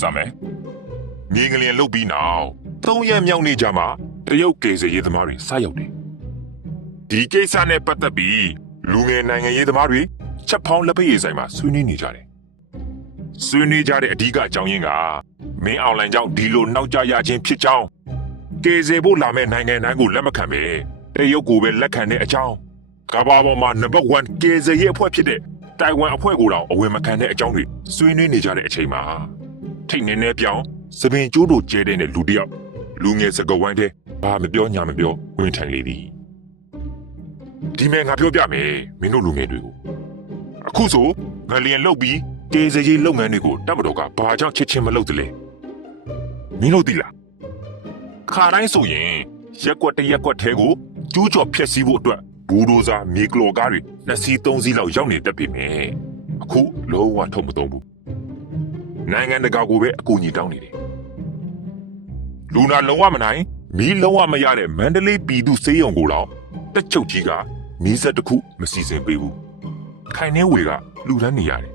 စမယ်မြေငလျင်လုတ်ပြီးနောက်သုံးရက်မြောက်နေကြမှာတရုတ်ကေစရေးသမားတွေစရောက်တယ်ဒီကိစ္စနဲ့ပတ်သက်ပြီးလူငယ်နိုင်ငံရေးသမားတွေချက်ဖောင်းလက်ဖက်ရည်ဆိုင်မှာဆွေးနွေးနေကြတယ်ဆွေးနွေးကြတဲ့အဓိကအကြောင်းရင်းကမင်းအောင်လိုင်ကြောင့်ဒီလိုနောက်ကျရခြင်းဖြစ်ကြောင်းကေစဖို့လာမဲ့နိုင်ငံတိုင်းကိုလက်မခံပဲတရုတ်ကိုပဲလက်ခံတဲ့အကြောင်းကမ္ဘာပေါ်မှာနံပါတ်1ကေစရေးအဖွဲ့ဖြစ်တဲ့တိုင်ဝမ်အဖွဲ့ကိုတောင်အဝင်မခံတဲ့အကြောင်းတွေဆွေးနွေးနေကြတဲ့အချိန်မှာ ထိတ်နေနေပြောင်းသပင်ကျိုးတို့ကျဲတဲ့လူတစ်ယောက်လူငယ်စကဝိုင်းတဲ့ဘာမပြောညာမပြောဝင်ထိုင်လေသည်ဒီမဲ့ငါပြောပြမယ်မင်းတို့လူငယ်တွေကိုအခုဆိုငလျင်လုတ်ပြီးကေစကြီးလုပ်ငန်းတွေကိုတပ်မတော်ကဘာကြောင့်ချစ်ချင်းမလုပ်တလဲမင်းတို့သိလားခါတိုင်းဆိုရင်ရက်ကွက်တစ်ရက်ကွက်ထဲကိုကျူးကျော်ဖျက်ဆီးဖို့အတွက်ဘူဒိုဇာမြေကလော်ကားတွေနှစ်စီးသုံးစီးလောက်ရောက်နေတတ်ပြီမယ်အခုလုံးဝထုတ်မသုံးဘူး နိုင်ငံတကာကိုပဲအကူအညီတောင်းနေတယ်။လူနာလုံးဝမနိုင်မီးလုံးဝမရတဲ့မန္တလေးပြည်သူစေးရုံကိုတော့တက်ချုပ်ကြီးကမီးစက်တစ်ခုမစီစဉ်ပေးဘူး။ခိုင်နေဝေကလူတန်းနေရတယ်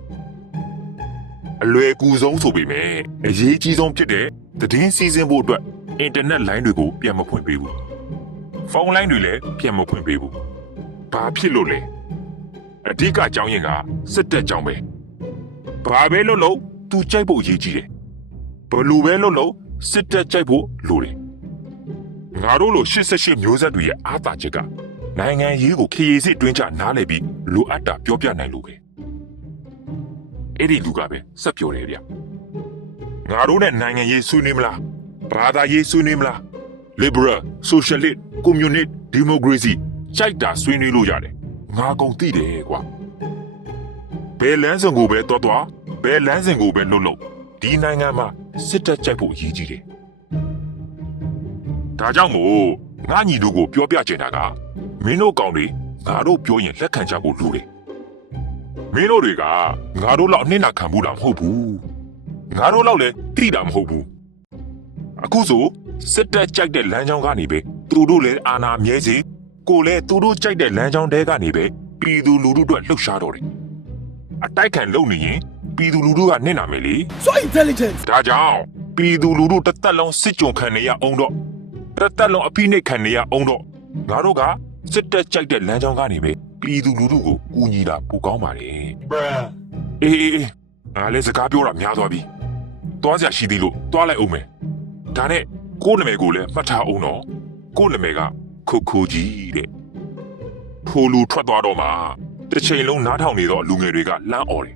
။အလွယ်ကူဆုံးဆိုပေမဲ့အရေးကြီးဆုံးဖြစ်တဲ့သတင်းစီစဉ်ဖို့အတွက်အင်တာနက်လိုင်းတွေကိုပြန်မဖွင့်ပေးဘူး။ဖုန်းလိုင်းတွေလည်းပြန်မဖွင့်ပေးဘူး။ဘာဖြစ်လို့လဲ။အဓိကအကြောင်းရင်းကစစ်တပ်ကြောင့်ပဲ။ဘာပဲလို့လို့ သူကြိုက်ဖို့အရေးကြီးတယ်ဘလူပဲလို့လို့စစ်တပ်ကြိုက်ဖို့လိုတယ်ငါတို့လို88မျိုးဆက်တွေရဲ့အာသာချက်ကနိုင်ငံရေးကိုခရီးစစ်တွင်းချနားလည်ပြီးလိုအပ်တာပြောပြနိုင်လို့ပဲအဲ့ဒီလူကပဲစက်ပြောတယ်ဗျငါတို့နဲ့နိုင်ငံရေးဆွေးနွေးမလားဘာသာရေးဆွေးနွေးမလား liberal socialist communist democracy ကြိုက်တာဆွေးနွေးလို့ရတယ်ငါကုန်သိတယ်ကွာဘယ်လမ်းစဉ်ကိုပဲတွားတွား ဘယ်လမ်းစဉ်ကိုပဲလှုပ်လှုပ်ဒီနိုင်ငံမှာစစ်တပ်ကြိုက်ဖို့အရေးကြီးတယ်။ဒါကြောင့်မို့ငါညီတို့ကိုပြောပြချင်တာကမင်းတို့ကောင်တွေငါတို့ပြောရင်လက်ခံကြဖို့လိုတယ်။မင်းတို့တွေကငါတို့လောက်အနှိမ့်နာခံဘူးတာမဟုတ်ဘူး။ငါတို့လောက်လည်းတိတာမဟုတ်ဘူး။အခုဆိုစစ်တပ်ကြိုက်တဲ့လမ်းကြောင်းကနေပဲသူတို့လည်းအာဏာမြဲစေကိုယ်လည်းသူတို့ကြိုက်တဲ့လမ်းကြောင်းတဲကနေပဲပြည်သူလူထုအတွက်လှုပ်ရှားတော့တယ်အတိုက်ခံလုပ်နေရင် ပြည်သူလူထုကနစ်နာမယ်လေ So intelligent. ဒါကြောင့်ပြည်သူလူထုတစ်သက်လုံးစစ်ကြုံခံနေရအောင်တော့တစ်သက်လုံးအဖိနှိတ်ခံနေရအောင်တော့ငါတို့ကစစ်တက်ကြိုက်တဲ့လမ်းကြောင်းကနေပဲပြည်သူလူထုကိုကူညီတာပိုကောင်းပါလေ Bruh. အေးအေးအေးငါလည်းစကားပြောတာများသွားပြီသွားစရာရှိသေးလို့သွားလိုက်အောင်မယ်ဒါနဲ့ကိုယ့်နာမည်ကိုလည်းမှတ်ထားအောင်တော့ကိုယ့်နာမည်ကခုတ်ခိုကြီးတဲ့ထိုလူထွက်သွားတော့မှတစ်ချိန်လုံးနားထောင်နေတော့လူငယ်တွေကလမ်းអော်တယ်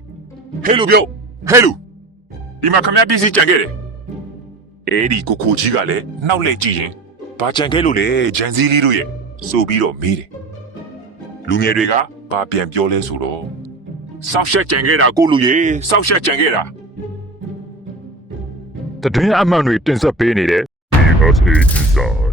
ဟဲ့လူပြုတ်ဟဲ့လူဒီမှာခမရပစ္စည်းကြံခဲ့တယ်အဲ့ဒီကိုခိုကြီးကလည်းနှောက်လက်ကြည့်ရင်ဘာကြံခဲ့လို့လဲဂျန်စီလီတို့ရဲ့ဆိုပြီးတော့မေးတယ်လူငယ်တွေကဘာပြန်ပြောလဲဆိုတော့စောက်ရှက်ကြံခဲ့တာကိုလူရေစောက်ရှက်ကြံခဲ့တာတတွင်းအမှန်တွေတင်ဆက်ပေးနေတဲ့ USA Inside